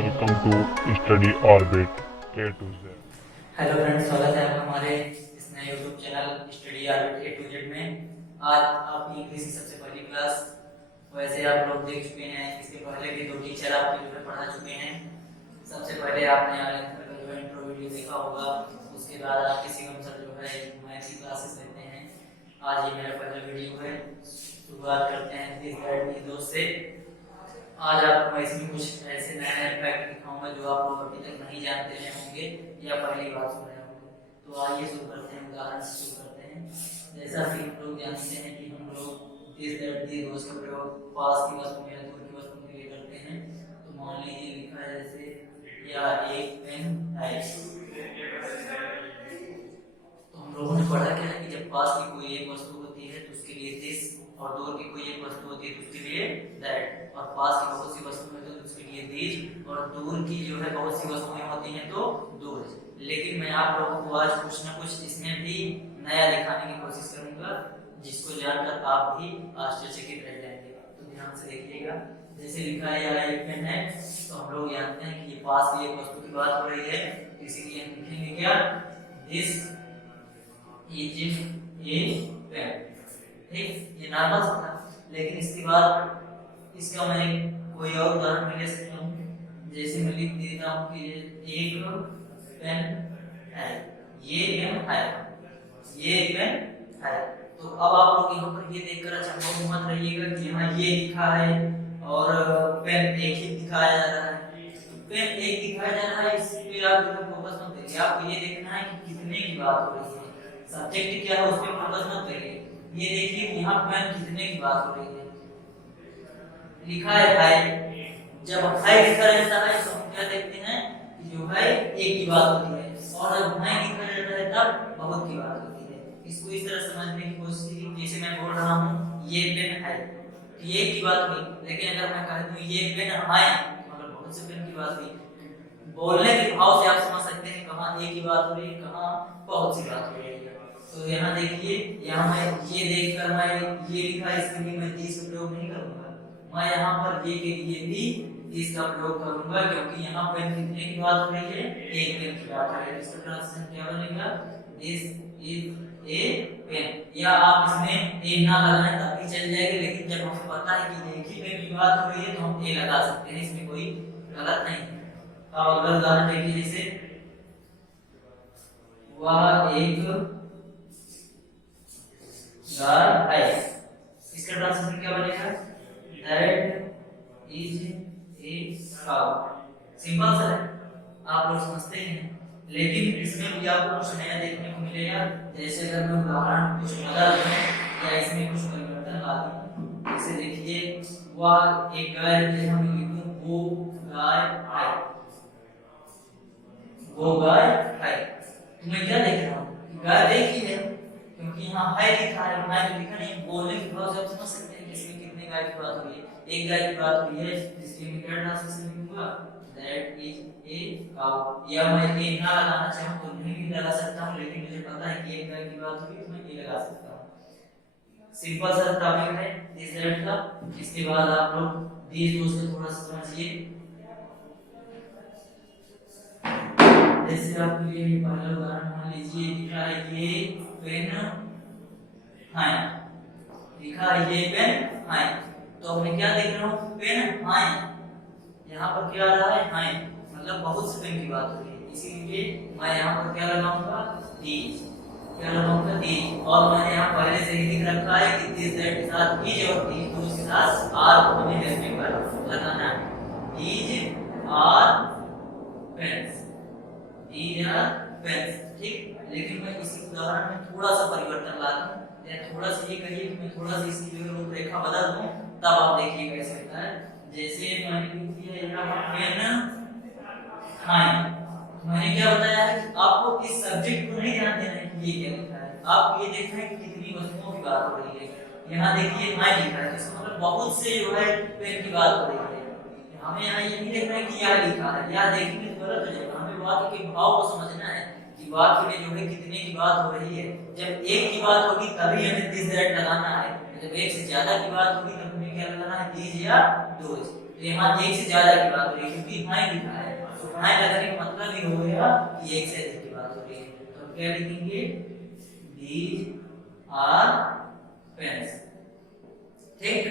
Welcome to Study Orbit A to Z। Hello friends, स्वागत है आपका हमारे इस नए YouTube channel study orbit A to Z में। आज आपकी इंग्लिश की सबसे पहली क्लास। वैसे आप लोग देख चुके हैं, इसके पहले भी दो टीचर आपके जो है पढ़ा चुके हैं। सबसे पहले आपने आगे का जो है इंट्रो वीडियो देखा होगा। उसके बाद आपके शिवम सर जो है मैथ की क्लासेस लेते हैं। आज ये मेरा पहला वीडियो है। शुरुआत करते हैं दिस दैट दोस्त से। आज आपको मैं इसमें कुछ ऐसे नए नए फैक्ट दिखाऊंगा जो आप लोग अभी तक नहीं जानते हैं होंगे या पहली बार सुन रहे होंगे। तो आइए शुरू करते हैं, उदाहरण से शुरू करते हैं। जैसा कि हम लोग जानते हैं कि हम लोग दिस दैट दी रोज का प्रयोग पास की वस्तु या दूर की वस्तु के लिए करते हैं। तो मान लीजिए लिखा है जैसे या एक पेन है। तो हम लोगों ने पढ़ा क्या है कि जब पास की कोई एक वस्तु होती है तो उसके लिए दिस, और दूर की कोई एक वस्तु होती है तो उसके लिए दैट, और पास की बहुत सी वस्तुएं होती है तो उसके लिए दीज, और दूर की जो है बहुत सी वस्तुएं होती हैं तो दूर। लेकिन मैं आप लोगों को आज कुछ ना कुछ इसमें भी नया दिखाने की कोशिश करूंगा, जिसको जानकर आप भी आश्चर्यचकित रह जाएंगे। तो ध्यान से देखिएगा। जैसे लिखा है यहाँ एक पेन है, तो हम लोग जानते हैं कि ये पास की एक वस्तु की बात हो रही है, इसीलिए हम लिखेंगे क्या, दिस इज ए पेन। ठीक, ये नॉर्मल सा था। लेकिन इसके बाद इसका मैं कोई और उदाहरण भी ले सकता हूँ। जैसे मैं लिख देता हूँ कि एक पेन है, ये पेन है, ये पेन है। तो अब आप लोग यहाँ पर ये देखकर अचंभव मत रहिएगा कि यहाँ ये लिखा है और पेन एक ही दिखाया जा रहा है। पेन एक दिखाया जा रहा है, इस पे आप जो है फोकस मत करिए। आपको ये देखना है कि कितने की बात हो रही है, सब्जेक्ट क्या है उस पर फोकस मत करिए। ये देखिए यहाँ पेन कितने की बात हो रही है, लिखा है भाई। जब भाई लिखा रहता है तो हम क्या देखते हैं कि जो है एक की बात होती है, और जब भाई लिखा रहता है तब बहुत की बात होती है। इसको इस तरह समझने की कोशिश कीजिए। जैसे मैं बोल रहा हूँ ये पेन है, तो ये एक की बात हुई। लेकिन अगर मैं कह दूं ये पेन है, मतलब बहुत से पेन की बात हुई। बोलने के भाव से आप समझ सकते हैं कहाँ एक की बात हो रही है, कहाँ बहुत सी बात हो रही है। तो यहाँ देखिए, यहाँ मैं ये देखकर मैं ये लिखा, इसके लिए मैं दिस का प्रयोग नहीं करूंगा। मैं यहाँ पर ये के लिए भी दिस का प्रयोग करूंगा, क्योंकि यहाँ पेन कितने की बात हो रही है, एक पेन की बात हो रही है। इसका ट्रांसलेशन क्या बनेगा, दिस इज ए पेन। या आप इसमें ए ना लगाएं तब भी चल जाएगा, लेकिन जब हमें पता है कि एक ही पेन की बात हो रही है तो हम ए लगा सकते हैं, इसमें कोई गलत नहीं है। अब अगला उदाहरण देखिए, जैसे वह एक गाय है। इसका ट्रांसलेशन क्या बनेगा, that is a cow. Simple सा है, आप लोग समझते हैं। लेकिन इसमें भी आपको कुछ नया देखने को मिलेगा। जैसे अगर मैं उदाहरण कुछ बदल दूं या इसमें कुछ परिवर्तन ला दूं, जैसे देखिए वह एक गाय, जैसे हम लिखूं वो गाय है, वो गाय है। तो मैं क्या देख रहा हूँ, गाय एक ही है, क्योंकि यहाँ है लिखा है, मैं तो लिखा नहीं। बोलने के बाद आप समझ सकते हैं कि इसमें कितने गाय की बात हुई है, एक गाय की बात हुई है। इसलिए मैं क्या ट्रांसलेशन लिखूंगा, दैट इज ए काउ। या मैं ए ना लगाना चाहूँ तो नहीं भी लगा सकता हूँ, लेकिन मुझे पता है कि एक गाय की बात हुई तो मैं ए लगा सकता हूँ। सिंपल सा टॉपिक है दिस दैट का। इसके बाद आप लोग दीज दोस्त को थोड़ा सा समझिए। जैसे आपके लिए पहला उदाहरण मान लीजिए, लिखा है ये पेन है, लिखा है ये पेन है। तो मैं क्या देख रहा हूँ, पेन है। यहाँ पर क्या आ रहा है, मतलब बहुत से पेन की बात हो रही है, इसीलिए मैं यहाँ पर क्या लगाऊंगा, दीज। क्या लगाऊंगा, दीज। और मैंने यहाँ पहले से ही लिख रखा है कि दिस दैट के साथ दीज और दीज दोनों के साथ आर को हमें हेल्पिंग वर्ब लगाना है। These are pens, these are pens. ठीक, लेकिन मैं इस उदाहरण में थोड़ा सा परिवर्तन ला दूं, या थोड़ा सा ये कहिए कि मैं थोड़ा सा इसकी जो रूपरेखा बदल दूं, तब आप देखिए कैसे होता है। जैसे मैंने लिख दिया यहाँ पेन है, मैंने क्या बताया है कि आपको इस सब्जेक्ट को नहीं ध्यान देना है कि ये क्या लिखा है, आप ये देखना है कि कितनी वस्तुओं की बात हो रही है। यहाँ देखिए मैं लिखा है, इसका मतलब बहुत से जो है पेन की बात हो रही है। हमें यहाँ ये नहीं देखना है कि यह लिखा है, यह देखने में गलत हो जाएगा। हमें वाक्य के भाव को समझना है कि वाक्य में जो है कितने की बात हो रही है। जब एक की बात होगी तभी हमें दिस दैट लगाना है, जब एक से ज्यादा की बात होगी तब हमें क्या लगाना है, दीज या दोज। तो यहाँ एक से ज्यादा की बात हो रही है क्योंकि हाई लिखा है, तो हाई लगाने का मतलब ही हो गया कि एक से अधिक की बात हो रही है। तो क्या लिखेंगे, these are pens। ठीक,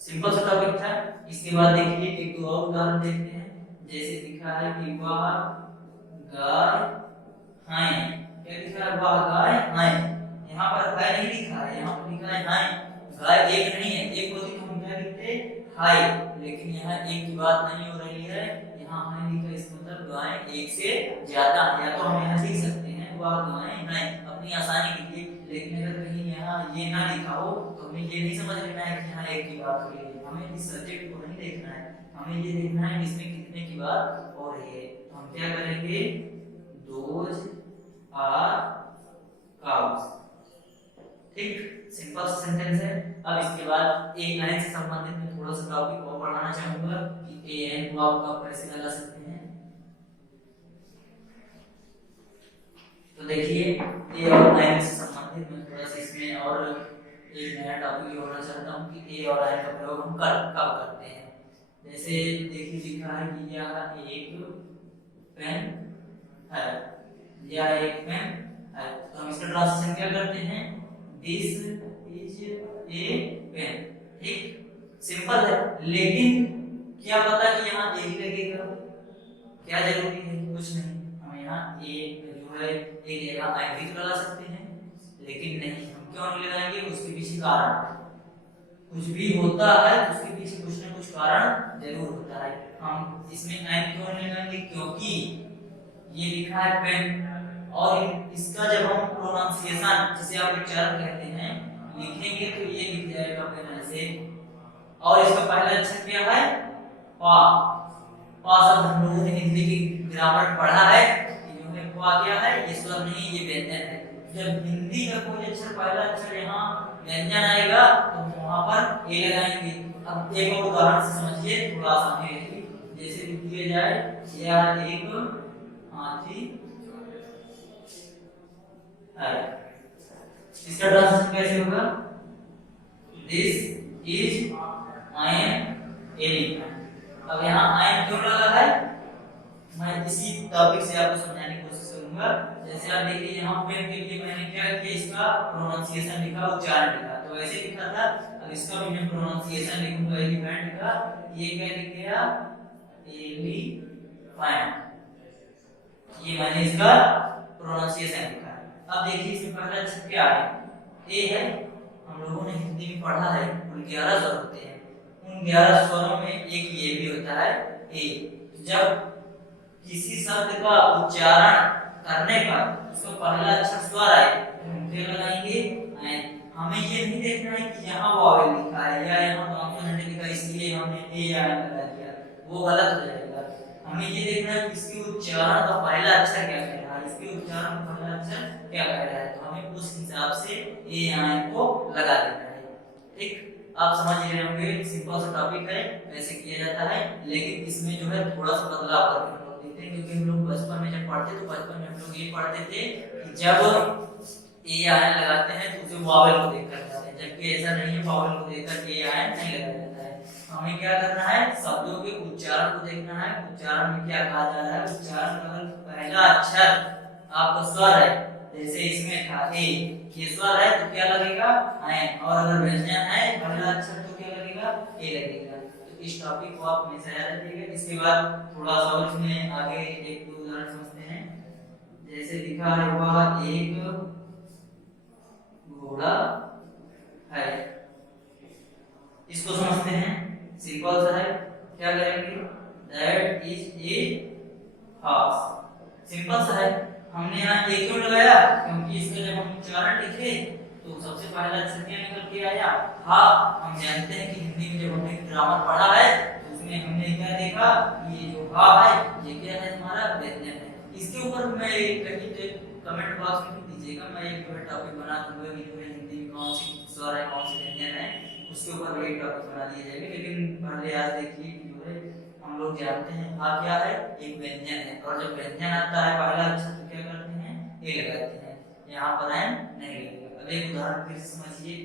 सिंपल सा टॉपिक था। इसके बाद देखिए एक दो और उदाहरण देखते हैं। जैसे लिखा है कि वह गाय हाय, क्या लिखा है, वह गाय हाय, यहाँ पर हाय नहीं लिखा है, यहाँ पर लिखा है हाय। गाय एक नहीं है, एक होती तो हम क्या लिखते हाय, लेकिन यहाँ एक की बात नहीं हो रही है, यहाँ हाय लिखा है, इसका मतलब गाय एक से ज्यादा है। या तो हम यहाँ लिख सकते हैं वह गाय हाय अपनी आसानी के लिए, लेकिन अगर कहीं यहाँ ये ना लिखा हो तो हमें ये नहीं समझ लेना है कि यहाँ एक की बात हो रही है। हमें इस सब्जेक्ट को नहीं देखना है, हमें ये देखना है इसमें कितने की बात हो रही है। तो हम क्या करेंगे, those are cows। ठीक, सिंपल सेंटेंस है। अब इसके बाद ए एन से संबंधित मैं थोड़ा सा टॉपिक और पढ़ाना चाहूंगा कि ए एन को आप कैसे लगा सकते हैं। तो देखिए ए और एन से संबंधित मैं थोड़ा सा इसमें और एक नया टॉपिक जोड़ना चाहता हूँ कि ए और एन का प्रयोग हम कब करते हैं। जैसे देखिए लिखा है कि यह एक पेन है, यह एक पेन है, तो हम इसका ट्रांसलेशन क्या करते हैं, दिस इज ए पेन। ठीक, सिंपल है, लेकिन क्या पता कि यहाँ ए ही लगेगा, क्या जरूरी है, कुछ नहीं, हम यहाँ ए जो है एक जगह आई भी लगा सकते हैं, लेकिन नहीं, हम क्यों नहीं लगाएंगे, उसके पीछे कारण, कुछ भी होता है उसके पीछे कुछ ना कुछ कारण जरूर होता है। हम इसमें एन क्यों नहीं लगाएंगे, क्योंकि ये लिखा है पेन, और इसका जब हम प्रोनाउंसिएशन जिसे आप उच्चारण कहते हैं लिखेंगे तो ये लिख जाएगा पेन ऐसे, और इसका पहला अक्षर क्या है, पा। पा शब्द हम लोगों ने हिंदी की ग्रामर पढ़ा है कि जो है पा क्या है, ये स्वर नहीं, ये व्यंजन है। जब हिंदी का कोई अक्षर पहला अक्षर यहाँ व्यंजन आएगा तो वहां पर ए लगाएंगे। अब एक और उदाहरण से समझिए, थोड़ा आसान है। जैसे लिख दिया जाए, यह एक हाथी है, इसका ट्रांसलेशन कैसे होगा, दिस इज एन एलिफेंट। अब यहाँ एन क्यों लगा है, मैं इसी टॉपिक से आपको समझाने की कोशिश करूंगा। जैसे आप देखिए यहाँ पेन के लिए मैंने क्या किया, इसका प्रोनाउंसिएशन लिखा, उच्चारण लिखा, तो ऐसे लिखा था। अब इसका भी मैं प्रोनाउंसिएशन लिखूंगा एलिफेंट का, ये क्या लिख गया, एलिफेंट, ये मैंने इसका प्रोनाउंसिएशन लिखा। अब देखिए इसमें पहला अक्षर क्या है, ए है। हम लोगों ने हिंदी में पढ़ा है कुल 11 स्वर होते हैं, उन 11 स्वरों में एक ये भी होता है ए। जब किसी शब्द का उच्चारण करने पर उसका पहला अक्षर स्वर आए तो हम क्या लगाएंगे, एन। हमें ये नहीं देखना है कि यहाँ वावेल लिखा है या यहाँ कॉन्सोनेंट लिखा है इसलिए हमने ए या एन लगा दिया, वो गलत हो जाएगा। हमें ये देखना है कि इसके उच्चारण का पहला अक्षर क्या कह रहा है, इसके उच्चारण का पहला अक्षर क्या कह रहा है, तो हमें उस हिसाब से ए या एन को लगा देना है। ठीक, आप समझ रहे होंगे, सिंपल सा टॉपिक है, वैसे किया जाता है, लेकिन इसमें जो है थोड़ा सा बदलाव करके हम लोग देखते हैं। क्योंकि हम लोग बचपन में जब पढ़ते तो बचपन में हम लोग ये पढ़ते थे कि जब ए या एन लगाते हैं तो उसे वावेल को देखकर लगाते हैं, जबकि ऐसा नहीं है, वावेल को देखकर ए या एन नहीं लगाया जाता है। हमें क्या करना है, शब्दों के उच्चारण को देखना है, उच्चारण में क्या कहा जा रहा है, उच्चारण का अगर पहला अक्षर आपका स्वर है, जैसे इसमें था ए, ये स्वर है तो क्या लगेगा, एन, और अगर व्यंजन है पहला अक्षर तो क्या लगेगा, ए लगेगा। तो इस टॉपिक को आप हमेशा याद रखिएगा। इसके बाद थोड़ा सा और इसमें आगे एक दो उदाहरण समझते हैं। जैसे लिखा है, वह एक घोड़ा है, इसको समझते हैं, सिंपल सा है, क्या करेंगे, that is a horse. Simple सा है, हमने यहाँ ए क्यों लगाया, क्योंकि इसका जब हम उच्चारण लिखे तो सबसे पहला अक्षर क्या निकल के आया, हा। हम जानते हैं कि हिंदी में जब हमने ग्रामर पढ़ा है तो उसमें हमने क्या देखा, ये जो हा है ये क्या है, हमारा व्यंजन है। इसके ऊपर मैं कहीं तो कमेंट बॉक्स में दीजिएगा, मैं एक टॉपिक बना दूंगा कि जो है हिंदी में कौन सी स्वर है, कौन से व्यंजन है, उसके ऊपर एक टॉपिक बना दिया जाएगा। लेकिन पहले आज देखिए कि जो है हम लोग जानते हैं हा क्या है, एक व्यंजन है, और जब व्यंजन आता है पहला अक्षर तो क्या करते हैं, ए लगाते हैं, यहाँ पर एन नहीं लगेगा। अब एक उदाहरण फिर समझिए,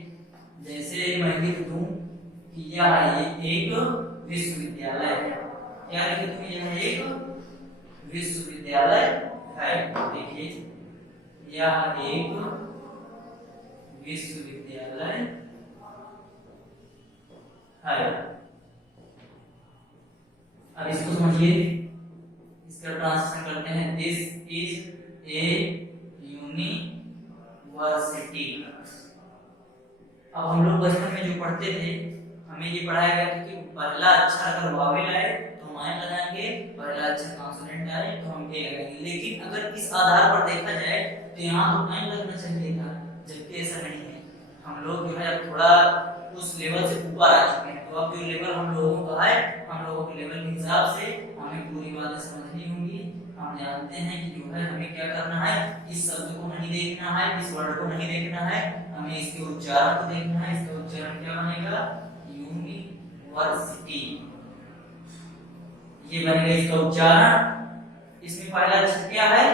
जैसे मैं लिख दूं कि यह एक विश्वविद्यालय है। क्या लिखे तुम, यह एक विश्वविद्यालय है। देखिए यह एक विश्वविद्यालय है। अब इसको समझिए, इसका ट्रांसलेशन करते हैं। This is a university. अब हम लोग बचपन में जो पढ़ते थे, हमें ये पढ़ाया गया था कि पहला अक्षर अगर वावेल आए तो हम आए लगाएंगे, पहला अक्षर कॉन्सोनेंट आए तो हम ए लगाएंगे। लेकिन अगर इस आधार पर देखा जाए तो यहाँ तो टाइम लगना चाहिए था, जबकि ऐसा नहीं है। हम लोग जो है थोड़ा उस लेवल से ऊपर आ चुके हैं। तो अब जो लेवल हम लोगों का है, हम लोगों के लेवल के हिसाब से हमें पूरी बातें समझनी होंगी। हम जानते हैं कि जो है हमें क्या करना है, इस शब्द को नहीं देखना है, इस वर्ड को नहीं देखना है, हमें इसके उच्चारण को देखना है। इसका उच्चारण क्या बनेगा, यूनिवर्सिटी, ये बनेगा इसका उच्चारण। इसमें पहला अक्षर क्या है,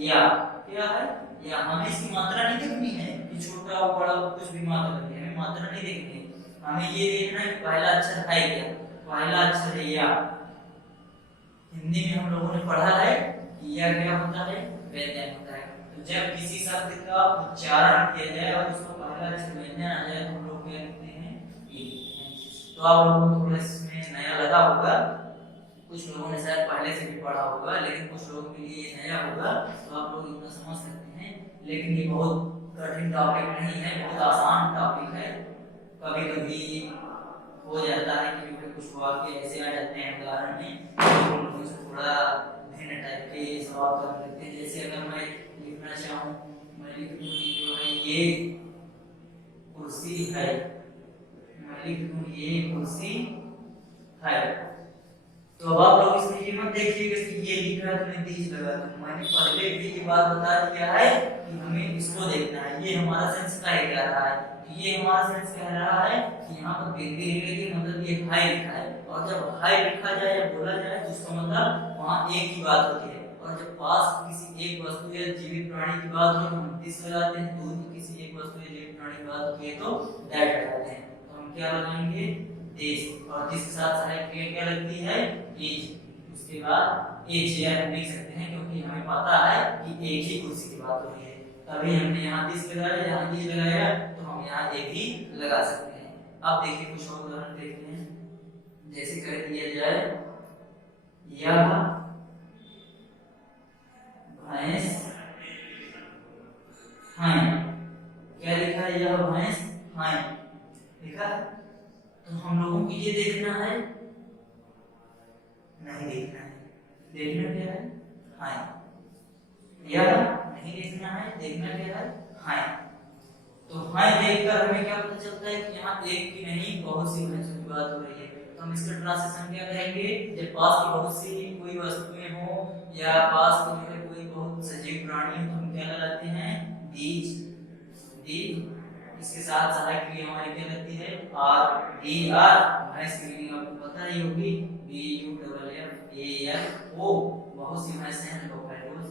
या। क्या है, या। हमें इसकी मात्रा नहीं देखनी है कि छोटा हो बड़ा हो, कुछ भी मात्रा है, हमें मात्रा नहीं देखनी है। हमें ये देखना है कि पहला अक्षर है क्या, पहला अक्षर है या। हिंदी में हम लोगों ने पढ़ा है कि या क्या होता है, व्यंजन होता है। तो जब किसी शब्द का उच्चारण किया जाए और उसका पहला अक्षर व्यंजन आ जाए तो हम लोग क्या लिखते हैं, ई। तो आप लोगों को थोड़ा इसमें नया लगा होगा, कुछ लोगों ने शायद पहले से भी पढ़ा होगा, लेकिन कुछ लोगों के लिए ये नया होगा। तो आप लोग इतना समझ सकते हैं, लेकिन ये बहुत कठिन टॉपिक नहीं है, बहुत आसान टॉपिक है। कभी कभी हो जाता है कि कुछ वाक्य ऐसे आ जाते हैं उदाहरण में, तो लोगों से थोड़ा भिन्न टाइप के सवाल कर लेते हैं। जैसे अगर मैं लिखना चाहूँ, मैं लिख दूँ जो है ये कुर्सी है, मैं लिख दूँ ये कुर्सी है। तो अब आप लोग इसमें ये मत देखिएगा कि ये लिखा है तो मैं दीज लगा दूं। मैंने पहले भी ये बात बता दिया है कि हमें इसको देखना है, ये हमारा सेंस क्या कह रहा है। ये हमारा सेंस कह रहा है कि यहाँ पर बिंदी के मतलब ये हाई लिखा है, और जब हाई लिखा जाए या बोला जाए तो उसका मतलब वहाँ एक ही बात होती है। और जब पास किसी एक वस्तु या जीवित प्राणी की बात हो तो हम दिस लगाते हैं, दूर की किसी एक वस्तु या जीवित प्राणी की बात होती है तो दैट लगाते हैं। तो हम क्या लगाएंगे, दिस, और दिस के साथ सहायक क्रिया क्या लगती है, इज। उसके बाद ए चेयर हम लिख सकते हैं, क्योंकि हमें पता है कि एक ही कुर्सी की बात हो रही है। तभी हमने यहाँ दिस लगाया, यहाँ इज लगाया, तो हम यहाँ ए भी लगा सकते हैं। अब देखिए कुछ और उदाहरण देखते हैं। जैसे कर दिया जाए, यह भैंस है। क्या लिखा है, यह भैंस है लिखा है। तो हम लोगों को ये देखना है, नहीं देखना है। देखना क्या है, हाय। यह नहीं देखना है, देखना क्या है, हाय। तो हाय देखकर हमें क्या पता चलता है कि यहाँ एक की नहीं बहुत सी भैंसों की बात हो रही है। तो हम इसका ट्रांसलेशन क्या करेंगे, जब पास की बहुत सी कोई वस्तुएं हो या पास में जो है कोई बहुत सजीव प्राणी हो तो हम क्या लगाते हैं, दीज। दीज, इसके साथ सहायक क्रिया हमारी क्या लगती है, आर। डी आर, भैंस की मीनिंग आपको पता ही होगी, B U double F A F O. बहुत सी भैंसें हैं, बफेलोज।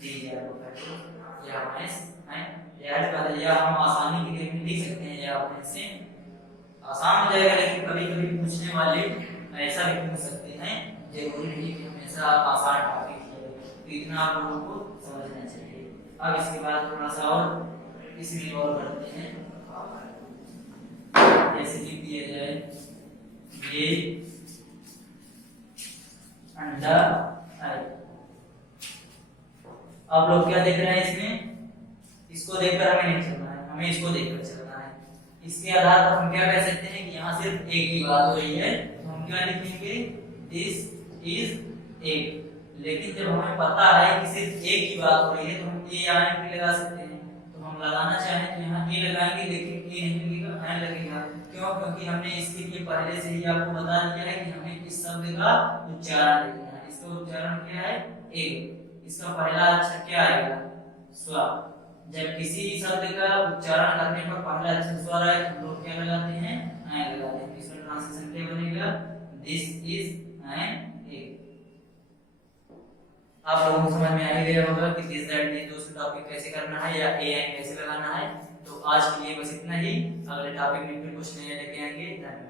डी आर बफेलोज, या भैंस है। या हम आसानी के लिए लिख सकते हैं, या भैंसें आसान हो जाएगा। लेकिन कभी कभी पूछने वाले ऐसा भी पूछ सकते हैं, जरूरी नहीं कि हमेशा आसान टॉपिक ही। तो इतना आप लोगों को समझना चाहिए। अब इसके बाद थोड़ा सा और इसमें और बढ़ते हैं। जैसे लिख दिया जाए, ये अंडा है। आप लोग क्या देख रहे हैं इसमें, इसको देखकर हमें नहीं चलना है, हमें इसको देखकर चलना है। इसके आधार पर हम क्या कह सकते हैं कि यहाँ सिर्फ एक ही बात हो रही है, तो हम क्या लिखेंगे, दिस इज एग। लेकिन जब हमें पता है कि सिर्फ एक ही बात हो रही है तो हम ए यहाँ भी लगा सकते हैं। तो हम लगाना चाहें तो यहाँ ए लगाएंगे, लेकिन ए नहीं लगेगा, एन लगेगा। क्यों, क्योंकि हमने इसके लिए पहले से ही आपको बता दिया है कि हमें इस शब्द का उच्चारण देखना है। इसका उच्चारण क्या है, एग। इसका पहला अक्षर क्या आएगा, स्व। जब किसी शब्द का उच्चारण करने पर पहला अक्षर स्वर आए तो हम लोग क्या लगाते हैं, एन लगाते हैं। इसका ट्रांसलेशन क्या बनेगा, दिस इज एन एग। आप लोगों को समझ में आ गया होगा कि दिस दैट दिस दोस्त टॉपिक कैसे करना है या ए एन कैसे लगाना है। तो आज के लिए बस इतना ही, अगले टॉपिक में फिर कुछ नया लेके आएंगे। धन्यवाद।